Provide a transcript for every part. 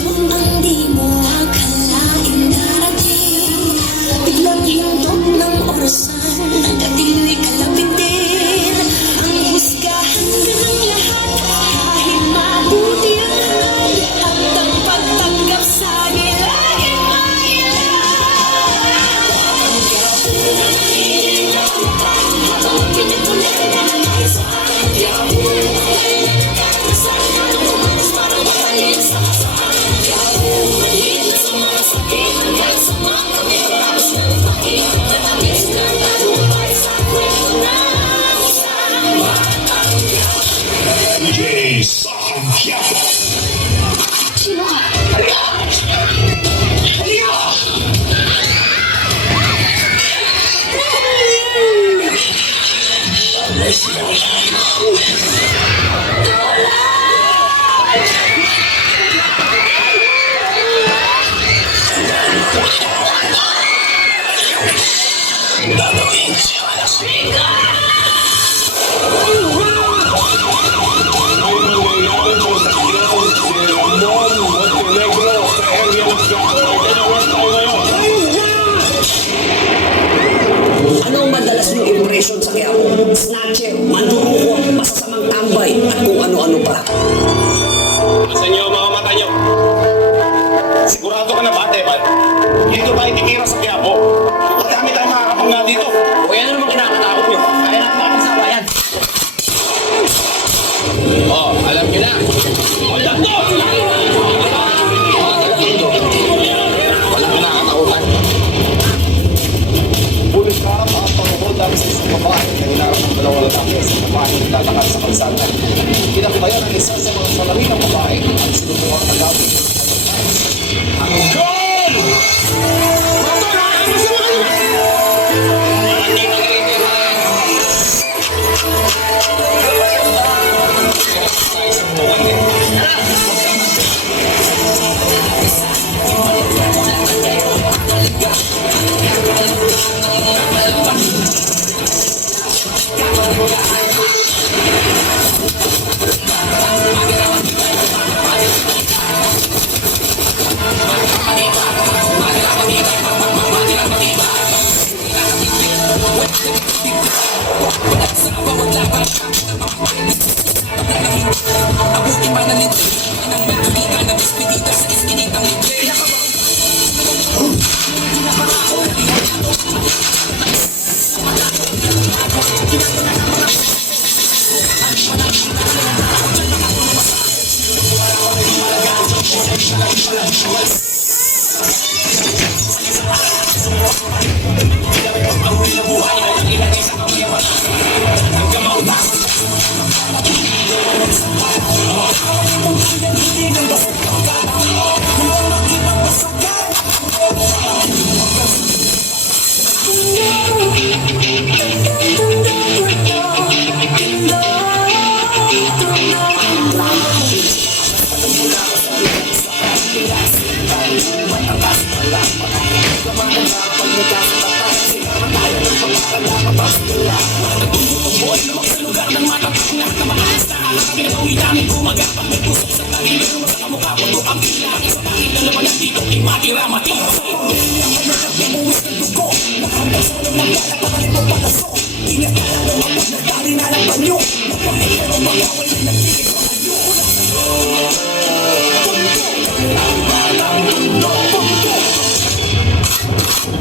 Sitwasyon ang di mo akalain darating, biglang hindot ng orasan, dating mo'y kalapit din. Ang husgahan din ng lahat, kahit mabuti ang lahat, at ang pagtanggap sa'kin laging mailan. DJ Santiago. Sino ka? Halika! Halika! Gagawin siya na siya. Ano ang madalas yung impression sa Quiapo? Snatcher, mandurukot, masasamang tambay, at kung ano-ano pa. Sa inyo mga mata nyo. Sigurado ka na ba, Teban? Dito tayo titira sa Quiapo. Marami tayong makakapangga dito. O yan naman kinakatakot nyo. Kaya natin sa bayan. Oh, alam nyo na. Hold up to! Walang kinakatakutan. Pulis ka at pag-hold up sa isang babae na hinarap ng dalawang lalaki sa babae na lalakad sa kalsada. Kinakbayan ang isa sa mga salamin ng babae at sinubukan ang gawin. Ang goal!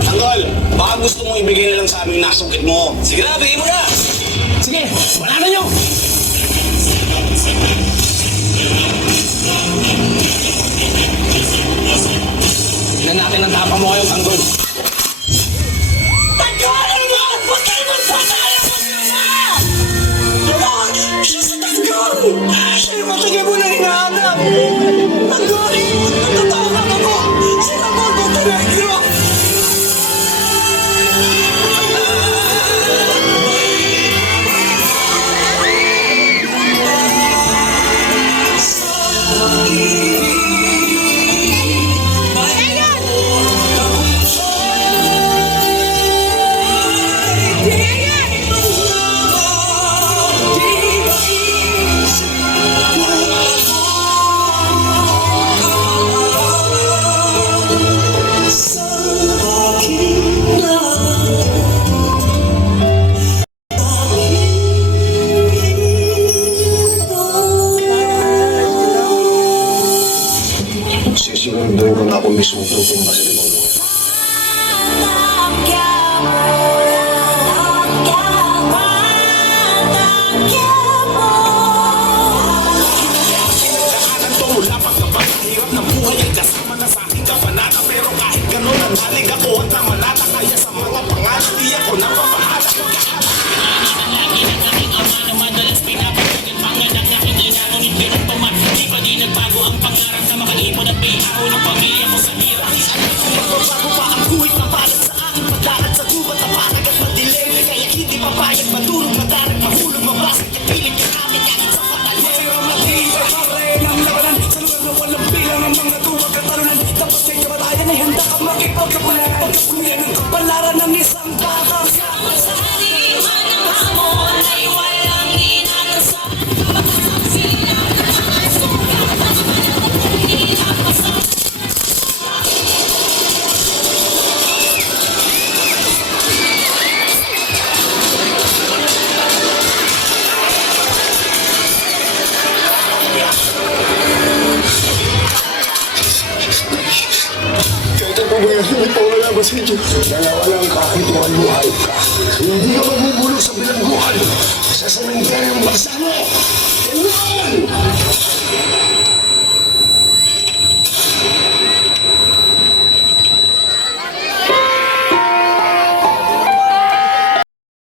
Tanggol, baka gusto mong ibigay na lang sa amin nasungkit mo. Sige na, bigay mo na! Sige, wala na nyo! Tignan natin ang tapa mo kayo, Tanggol. Tanggol! Ano ba? Basta naman patayan mo sila! Wala! Siya si Tanggol! Siya yung matagal mo nang hinahanap! Tanggol! Nagtatawag ako! Sila mo ang Montenegro! ako mismo tutumba sa limang mo. Daanan to mula pagkabang hirap ng buhay ay kasama na sa aking kabanata. Pero kahit ganun nanalig ako at namanata. Kaya sa mga pangalan di ako napapahala. Lagi ng aking ama na madalas pinapayagan pangalan ng aking ina. Ngunit ganun pa man, di pa di nagbago ang pangarap na makaipon at paihaw ng pamilya ko sa hirap. Alam kong magbabago pa ang guhit na balat sa aking pagdarat sa gubat na panag at madilim. Kaya hindi papayag madurog, madarag, mahulog, mabasag at pilit ka natin kahit sa patalim. Mayroong matibay pa rin ang labanan sa lugar na walang bilang ang mga tuwag katalunan. Tapos kay kamatayan ay handa ka makipagkapalan. Pagkakuya ng kapalaran ng isang bata. Sariman ng hamon ay walang inatasan. Sila na sugat at pinapasan. Kahit ang pabayaan, hindi pa wala ba sa inyo? Nanawalang kahit maluhay ka. Hindi ka magbubulog sa bilangguan. Sa sementeryong bansa mo. Kailangan!